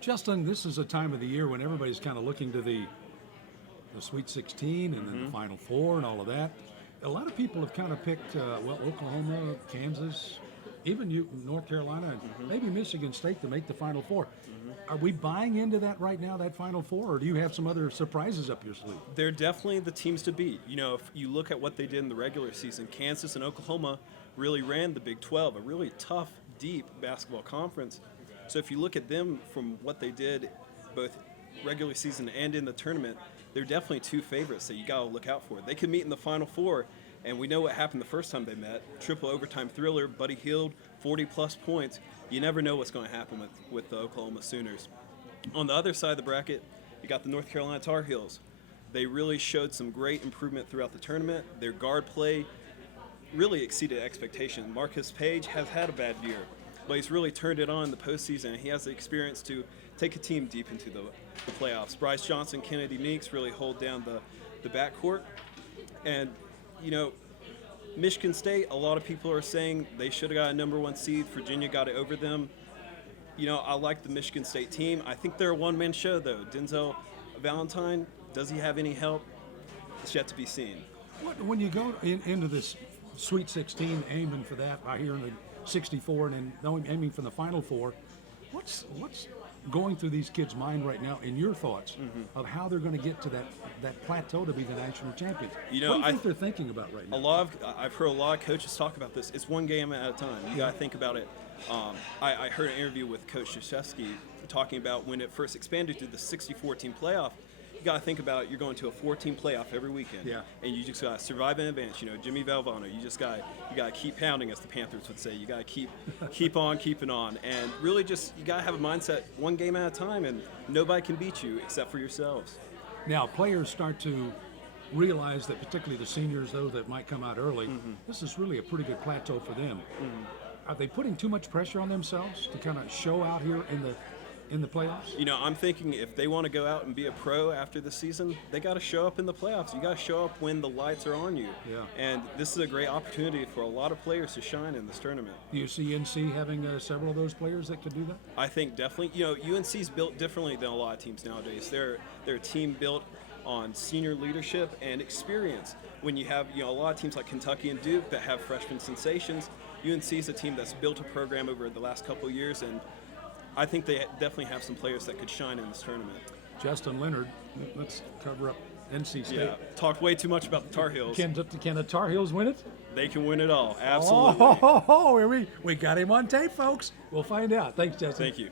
Justin, this is a time of the year when everybody's kind of looking to the Sweet 16 and then the Final Four and all of that. A lot of people have kind of picked, Oklahoma, Kansas, even North Carolina, and maybe Michigan State to make the Final Four. Are we buying into that right now, that Final Four, or do you have some other surprises up your sleeve? They're definitely the teams to beat. You know, if you look at what they did in the regular season, Kansas and Oklahoma really ran the Big 12, a really tough, deep basketball conference. So if you look at them from what they did both regular season and in the tournament, they're definitely two favorites that you got to look out for. They could meet in the Final Four, and we know what happened the first time they met. Triple overtime thriller, Buddy Hield, 40-plus points. You never know what's going to happen with the Oklahoma Sooners. On the other side of the bracket, you got the North Carolina Tar Heels. They really showed some great improvement throughout the tournament. Their guard play really exceeded expectation. Marcus Page has had a bad year, but he's really turned it on in the postseason. He has the experience to take a team deep into the playoffs. Bryce Johnson, Kennedy Meeks really hold down the backcourt. And, you know, Michigan State, a lot of people are saying they should have got a number 1 seed. Virginia got it over them. You know, I like the Michigan State team. I think they're a one-man show, though. Denzel Valentine, does he have any help? It's yet to be seen. When you go into this Sweet 16, aiming for that, I hear in the 64, and then aiming for the Final Four, what's going through these kids' mind right now, in your thoughts, of how they're going to get to that plateau to be the national champions? You know, what do you think they're thinking about right now? I've heard a lot of coaches talk about this. It's one game at a time. You got to think about it. I heard an interview with Coach Krzyzewski talking about when it first expanded to the 64-team playoff. You got to think about you're going to a 4-team playoff every weekend, and you just got to survive in advance. You know, Jimmy Valvano, you got to keep pounding, as the Panthers would say. You got to keep on keeping on, and really just you got to have a mindset one game at a time, and nobody can beat you except for yourselves. Now, players start to realize that, particularly the seniors, though, that might come out early, this is really a pretty good plateau for them. Are they putting too much pressure on themselves to kind of show out here in the playoffs? You know, I'm thinking if they want to go out and be a pro after the season, they got to show up in the playoffs. You got to show up when the lights are on you. Yeah. And this is a great opportunity for a lot of players to shine in this tournament. Do you see NC having several of those players that could do that? I think definitely. You know, UNC's built differently than a lot of teams nowadays. They're a team built on senior leadership and experience. When you have, you know, a lot of teams like Kentucky and Duke that have freshman sensations, UNC is a team that's built a program over the last couple of years, and I think they definitely have some players that could shine in this tournament. Justin Leonard, let's cover up NC State. Yeah, talked way too much about the Tar Heels. Can the Tar Heels win it? They can win it all, absolutely. We got him on tape, folks. We'll find out. Thanks, Justin. Thank you.